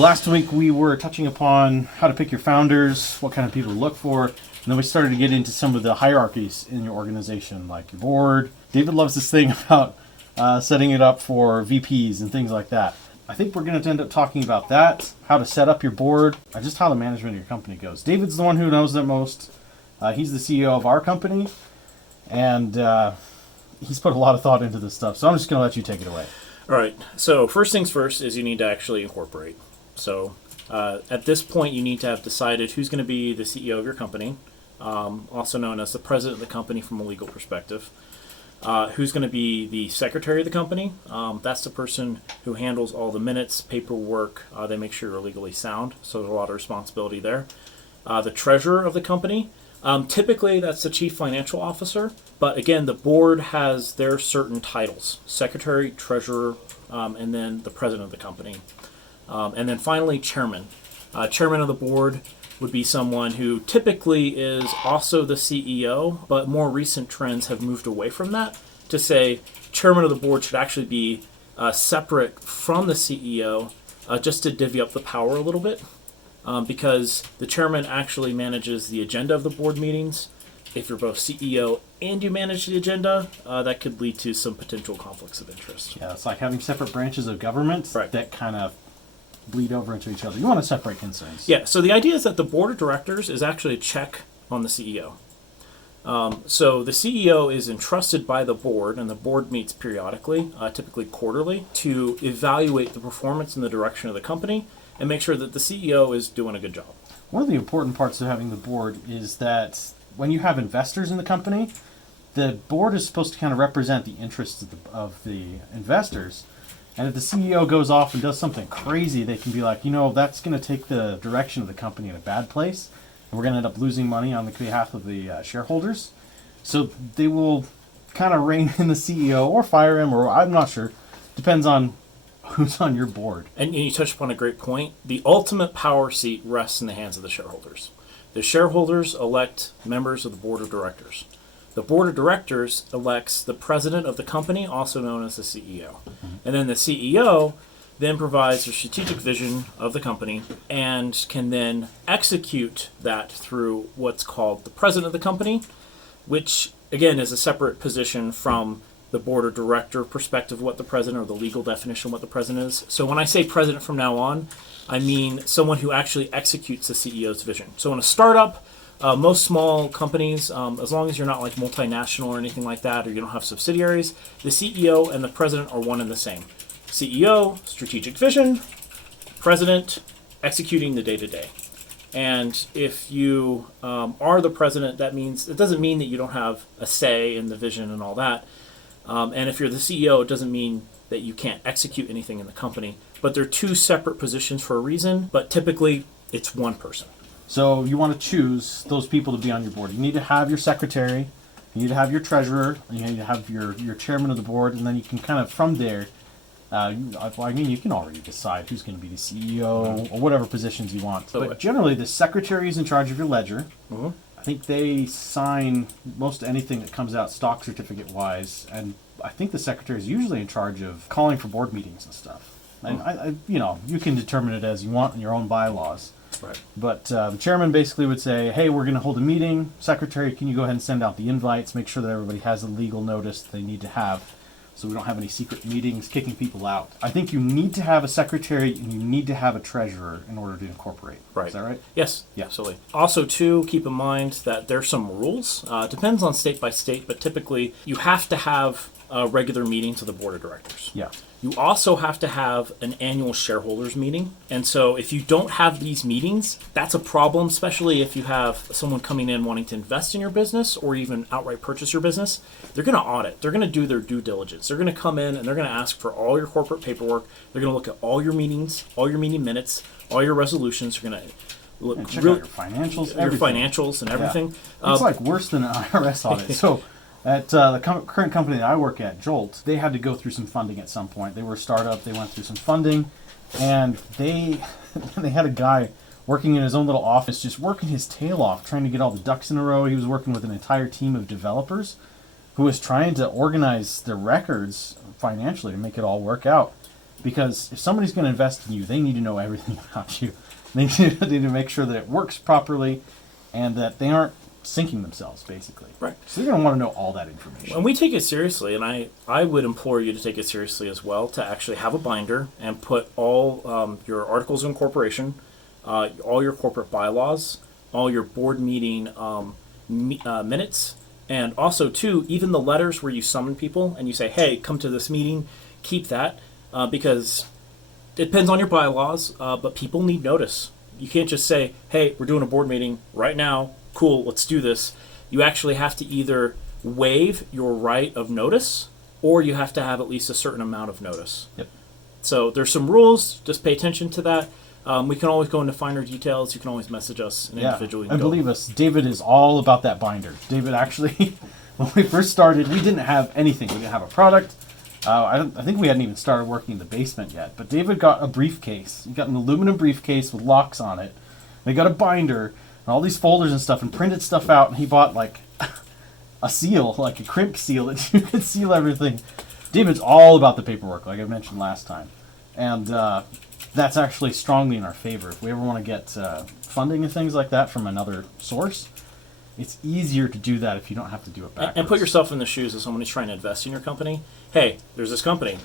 last week we were touching upon how to pick your founders, what kind of people to look for, and then we started to get into some of the hierarchies in your organization, like your board. David loves this thing about setting it up for VPs and things like that. I think we're going to end up talking about that, how to set up your board, just how the management of your company goes. David's the one who knows that most. He's the CEO of our company, and he's put a lot of thought into this stuff, so I'm just going to let you take it away. All right. So first things first is you need to actually incorporate. So at this point, you need to have decided who's going to be the CEO of your company, also known as the president of the company from a legal perspective. Who's going to be the secretary of the company. That's the person who handles all the minutes, paperwork. They make sure you're legally sound, so there's a lot of responsibility there. The treasurer of the company. Typically, that's the chief financial officer. But again, the board has their certain titles: secretary, treasurer, and then the president of the company. And then finally, chairman. Chairman of the board would be someone who typically is also the CEO, but more recent trends have moved away from that to say chairman of the board should actually be separate from the CEO, just to divvy up the power a little bit, because the chairman actually manages the agenda of the board meetings. If you're both CEO and you manage the agenda, that could lead to some potential conflicts of interest. Yeah, it's like having separate branches of government that kind of bleed over into each other. You want to separate concerns. Yeah, so the idea is that the board of directors is actually a check on the CEO. So the CEO is entrusted by the board, and the board meets periodically, typically quarterly, to evaluate the performance and the direction of the company and make sure that the CEO is doing a good job. One of the important parts of having the board is that when you have investors in the company, the board is supposed to kind of represent the interests of the investors. And if the CEO goes off and does something crazy, they can be like, that's going to take the direction of the company in a bad place, and we're going to end up losing money on the behalf of the shareholders. So they will kind of rein in the CEO or fire him, or I'm not sure. Depends on who's on your board. And you touched upon a great point. The ultimate power seat rests in the hands of the shareholders. The shareholders elect members of the board of directors. The board of directors elects the president of the company, also known as the CEO. Mm-hmm. And then the CEO then provides a strategic vision of the company and can then execute that through what's called the president of the company, which, again, is a separate position from the board of director perspective, what the president, or the legal definition of what the president is. So when I say president from now on, I mean someone who actually executes the CEO's vision. So in a startup, most small companies, as long as you're not like multinational or anything like that, or you don't have subsidiaries, the CEO and the president are one and the same. CEO, strategic vision; president, executing the day-to-day. And if you are the president, it doesn't mean that you don't have a say in the vision and all that. And if you're the CEO, it doesn't mean that you can't execute anything in the company. But they're two separate positions for a reason, but typically it's one person. So you want to choose those people to be on your board. You need to have your secretary, you need to have your treasurer, and you need to have your chairman of the board, and then you can kind of, from there, you can already decide who's going to be the CEO or whatever positions you want. But generally, the secretary is in charge of your ledger. Mm-hmm. I think they sign most anything that comes out stock certificate-wise, and I think the secretary is usually in charge of calling for board meetings and stuff. And you can determine it as you want in your own bylaws. Right. But the chairman basically would say, hey, we're going to hold a meeting. Secretary, can you go ahead and send out the invites, make sure that everybody has the legal notice that they need to have, so we don't have any secret meetings kicking people out. I think you need to have a secretary and you need to have a treasurer in order to incorporate. Right. Is that right? Yes, yeah. Absolutely. Also, too, keep in mind that there's some rules. Depends on state by state, but typically you have to have regular meetings of the board of directors. Yeah. You also have to have an annual shareholders meeting. And so if you don't have these meetings, that's a problem, especially if you have someone coming in wanting to invest in your business or even outright purchase your business. They're going to audit. They're going to do their due diligence. They're going to come in and they're going to ask for all your corporate paperwork. They're going to look at all your meetings, all your meeting minutes, all your resolutions. They're going to look check out your financials, and everything. Yeah. It's like worse than an IRS audit. So at the current company that I work at, Jolt, they had to go through some funding at some point. They were a startup. They went through some funding, and they had a guy working in his own little office, just working his tail off, trying to get all the ducks in a row. He was working with an entire team of developers who was trying to organize their records financially to make it all work out. Because if somebody's going to invest in you, they need to know everything about you. They need to make sure that it works properly and that they aren't sinking themselves, basically. Right. So they're going to want to know all that information. And we take it seriously, and I would implore you to take it seriously as well, to actually have a binder and put all your articles of incorporation, all your corporate bylaws, all your board meeting minutes, and also, too, even the letters where you summon people and you say, hey, come to this meeting, keep that, because it depends on your bylaws, but people need notice. You can't just say, hey, we're doing a board meeting right now, cool, let's do this. You actually have to either waive your right of notice, or you have to have at least a certain amount of notice. Yep. So there's some rules, just pay attention to that. We can always go into finer details. You can always message us and individually. And believe us, David is all about that binder. David actually, when we first started, we didn't have anything. We didn't have a product. I think we hadn't even started working in the basement yet. But David got a briefcase. He got an aluminum briefcase with locks on it. And he got a binder and all these folders and stuff and printed stuff out. And he bought like a seal, like a crimp seal that you could seal everything. David's all about the paperwork, like I mentioned last time. And that's actually strongly in our favor. If we ever want to get funding and things like that from another source, it's easier to do that if you don't have to do it backwards. And put yourself in the shoes of someone who's trying to invest in your company. Hey, there's this company.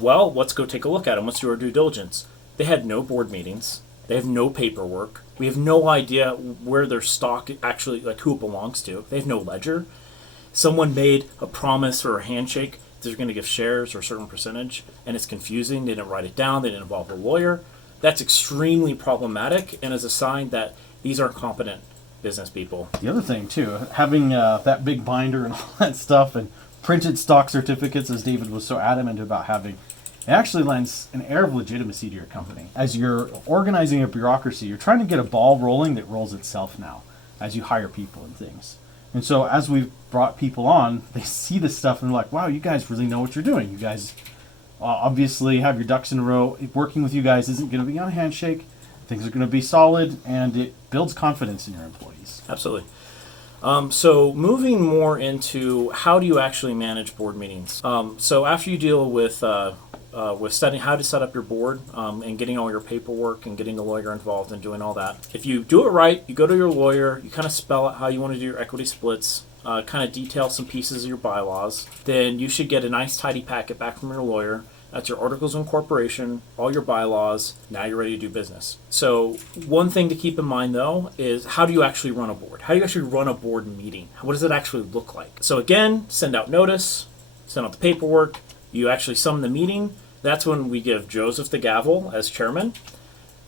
Well, let's go take a look at them. Let's do our due diligence. They had no board meetings. They have no paperwork. We have no idea where their stock actually, like who it belongs to. They have no ledger. Someone made a promise or a handshake that they're going to give shares or a certain percentage, and it's confusing. They didn't write it down. They didn't involve a lawyer. That's extremely problematic and is a sign that these are competent business people. The other thing, too, having that big binder and all that stuff and printed stock certificates, as David was so adamant about having, it actually lends an air of legitimacy to your company. As you're organizing a bureaucracy, you're trying to get a ball rolling that rolls itself now as you hire people and things. And so as we've brought people on, they see this stuff and they're like, wow, you guys really know what you're doing. You guys obviously have your ducks in a row. Working with you guys isn't going to be on a handshake. Things are going to be solid, and it builds confidence in your employees. Absolutely. So moving more into how do you actually manage board meetings? So after you deal with studying how to set up your board and getting all your paperwork and getting a lawyer involved and doing all that, if you do it right, you go to your lawyer, you kind of spell out how you want to do your equity splits, kind of detail some pieces of your bylaws, then you should get a nice tidy packet back from your lawyer. That's your articles of incorporation, all your bylaws. Now you're ready to do business. So one thing to keep in mind, though, is how do you actually run a board? How do you actually run a board meeting? What does it actually look like? So again, send out notice, send out the paperwork. You actually summon the meeting. That's when we give Joseph the gavel as chairman,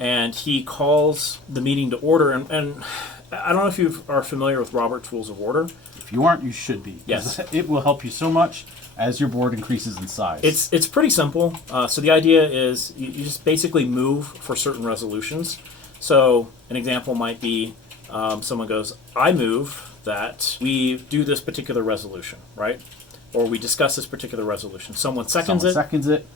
and he calls the meeting to order. And I don't know if you are familiar with Robert's Rules of Order. If you aren't, you should be. Yes. It will help you so much as your board increases in size. It's pretty simple. So the idea is you just basically move for certain resolutions. So an example might be someone goes, I move that we do this particular resolution, right? Or we discuss this particular resolution. Someone seconds it.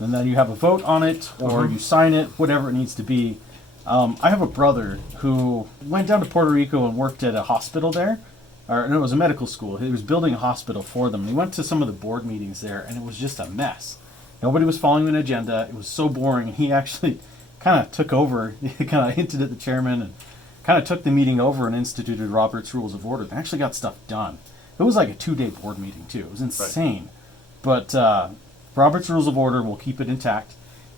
And then you have a vote on it, or you sign it, whatever it needs to be. I have a brother who went down to Puerto Rico and worked at a hospital there. It was a medical school. He was building a hospital for them. And he went to some of the board meetings there, and it was just a mess. Nobody was following an agenda. It was so boring. And he actually kind of took over. He kind of hinted at the chairman and kind of took the meeting over and instituted Robert's Rules of Order. They actually got stuff done. It was like a 2-day board meeting, too. It was insane. Right. But Robert's Rules of Order will keep it intact.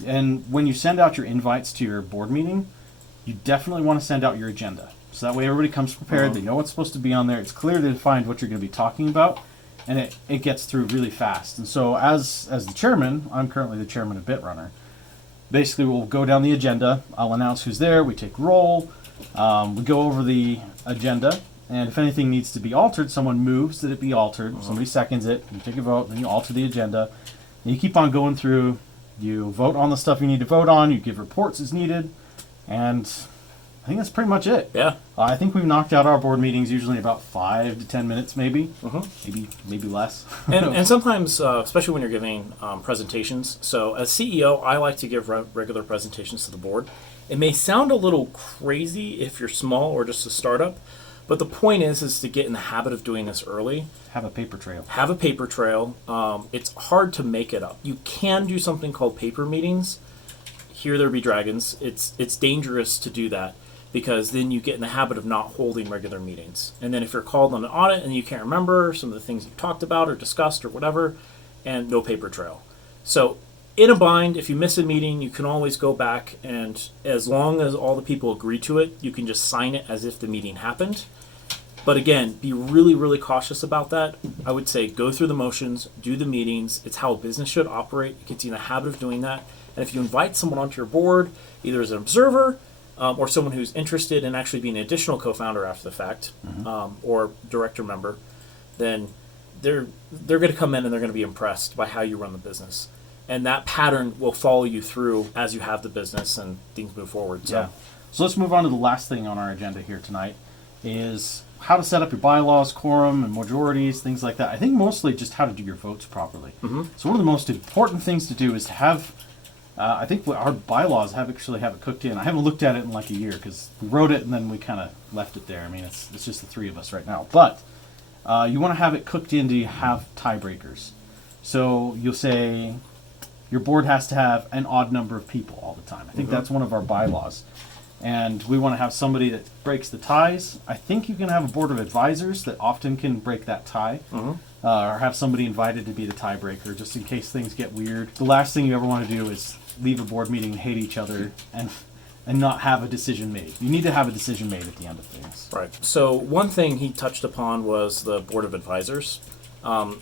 And when you send out your invites to your board meeting, you definitely want to send out your agenda. So that way everybody comes prepared. They know what's supposed to be on there. It's clearly defined what you're going to be talking about, and it gets through really fast. And so as the chairman, I'm currently the chairman of BitRunner. Basically, we'll go down the agenda. I'll announce who's there. We take roll. We go over the agenda, and if anything needs to be altered, someone moves that it be altered. Somebody seconds it. You take a vote, then you alter the agenda. And you keep on going through. You vote on the stuff you need to vote on. You give reports as needed, and I think that's pretty much it. Yeah. I think we've knocked out our board meetings usually in about 5 to 10 minutes, maybe. Maybe less. and sometimes, especially when you're giving presentations. So as CEO, I like to give regular presentations to the board. It may sound a little crazy if you're small or just a startup, But the point is to get in the habit of doing this early. Have a paper trail. Have a paper trail. It's hard to make it up. You can do something called paper meetings. Here there be dragons. It's dangerous to do that because then you get in the habit of not holding regular meetings. And then if you're called on an audit and you can't remember some of the things you talked about or discussed or whatever, and no paper trail. So in a bind, if you miss a meeting, you can always go back, and as long as all the people agree to it, you can just sign it as if the meeting happened. But again, be really, really cautious about that. I would say go through the motions, do the meetings. It's how a business should operate. It gets you in the habit of doing that. And if you invite someone onto your board, either as an observer or someone who's interested in actually being an additional co-founder after the fact, or director member, then they're going to come in and they're going to be impressed by how you run the business. And that pattern will follow you through as you have the business and things move forward. So, Yeah. So let's move on to the last thing on our agenda here tonight is how to set up your bylaws, quorum, and majorities, things like that. I think mostly just how to do your votes properly. So one of the most important things to do is to have, I think our bylaws actually have it cooked in. I haven't looked at it in like a year because we wrote it and then we kind of left it there. I mean, it's just the three of us right now. But you want to have it cooked in to have tiebreakers. So you'll say your board has to have an odd number of people all the time. I think that's one of our bylaws. And we want to have somebody that breaks the ties. I think you can have a board of advisors that often can break that tie. Or have somebody invited to be the tiebreaker just in case things get weird. The last thing you ever want to do is leave a board meeting and hate each other and not have a decision made. You need to have a decision made at the end of things. right. So one thing he touched upon was the board of advisors.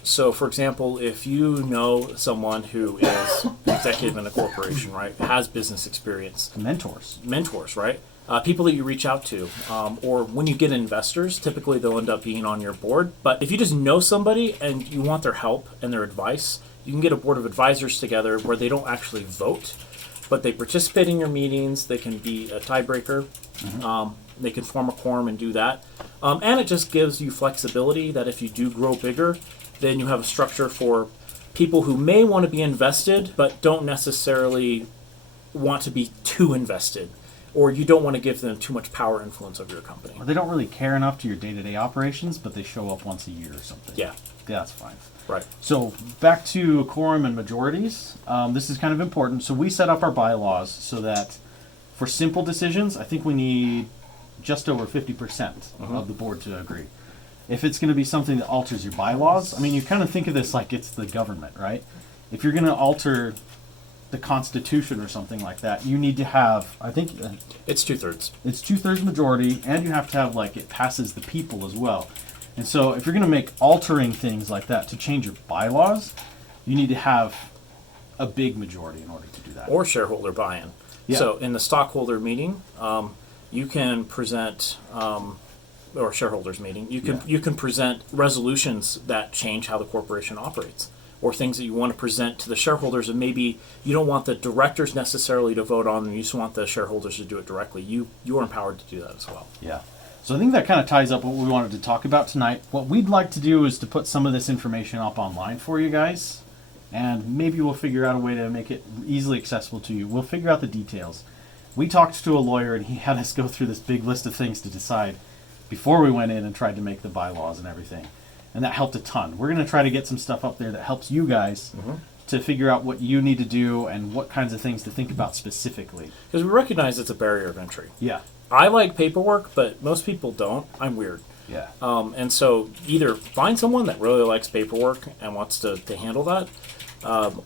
So, for example, if you know someone who is an executive in a corporation, right, has business experience, mentors, right, people that you reach out to, or when you get investors, typically they'll end up being on your board. But if you just know somebody and you want their help and their advice, you can get a board of advisors together where they don't actually vote, but they participate in your meetings. They can be a tiebreaker. They can form a quorum and do that. And it just gives you flexibility that if you do grow bigger, then you have a structure for people who may want to be invested, but don't necessarily want to be too invested, or you don't want to give them too much power influence over your company. Or they don't really care enough to your day-to-day operations, but they show up once a year or something. Yeah, That's fine. right. So back to quorum and majorities. This is kind of important. So we set up our bylaws so that for simple decisions, I think we need just over 50% of the board to agree. If it's going to be something that alters your bylaws, I mean, you kind of think of this like it's the government, right? If you're going to alter the Constitution or something like that, you need to have, I think It's 2/3. it's 2/3 majority, and you have to have like it passes the people as well. And so if you're going to make altering things like that to change your bylaws, you need to have a big majority in order to do that. Or shareholder buy-in. Yeah. So in the stockholder meeting, you can present, or shareholders meeting, you can present resolutions that change how the corporation operates, or things that you want to present to the shareholders, and maybe you don't want the directors necessarily to vote on them. You just want the shareholders to do it directly. You are empowered to do that as well. Yeah. So I think that kind of ties up what we wanted to talk about tonight. What we'd like to do is to put some of this information up online for you guys, and maybe we'll figure out a way to make it easily accessible to you. We'll figure out the details. We talked to a lawyer, and he had us go through this big list of things to decide before we went in and tried to make the bylaws and everything. And that helped a ton. We're going to try to get some stuff up there that helps you guys to figure out what you need to do and what kinds of things to think about specifically. Because we recognize it's a barrier of entry. Yeah. I like paperwork, but most people don't. I'm weird. Yeah. And so either find someone that really likes paperwork and wants to handle that,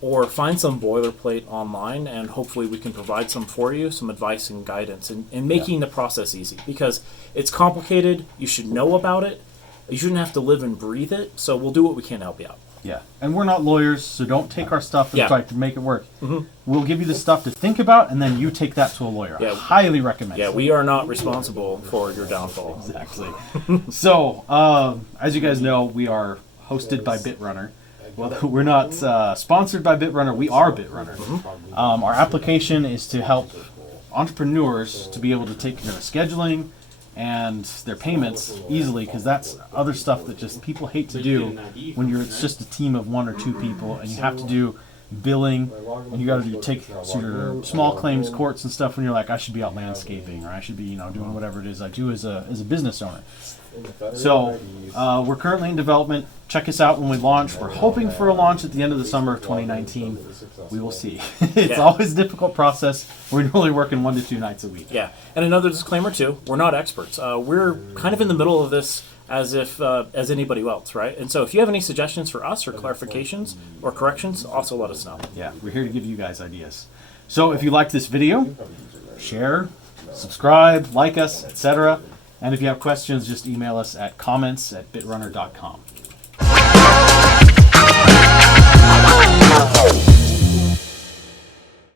or find some boilerplate online, and hopefully we can provide some for you, some advice and guidance in making the process easy. Because it's complicated, you should know about it, you shouldn't have to live and breathe it, so we'll do what we can to help you out. Yeah. And we're not lawyers, so don't take our stuff and Yeah. try to make it work. We'll give you the stuff to think about, and then you take that to a lawyer. Yeah. I highly recommend Yeah, it. we are not responsible for your downfall. Exactly. So, as you guys know, we are hosted by BitRunner. Well, we're not sponsored by BitRunner. We are BitRunner. Our application is to help entrepreneurs to be able to take care of scheduling and their payments easily, because that's other stuff that just people hate to do when it's just a team of 1 or 2 people, and you have to do billing, and you got to take your small claims courts and stuff when you're like, I should be out landscaping, or I should be doing whatever it is I do as a business owner. So we're currently in development. Check us out when we launch. We're hoping for a launch at the end of the summer of 2019. We will see. It's Yeah. always a difficult process. We're normally working 1 to 2 nights a week. Yeah, and another disclaimer too: we're not experts. We're kind of in the middle of this as anybody else, right? And so, if you have any suggestions for us or clarifications or corrections, also let us know. Yeah, we're here to give you guys ideas. So if you liked this video, share, subscribe, like us, etc. And if you have questions, just email us at comments@bitrunner.com.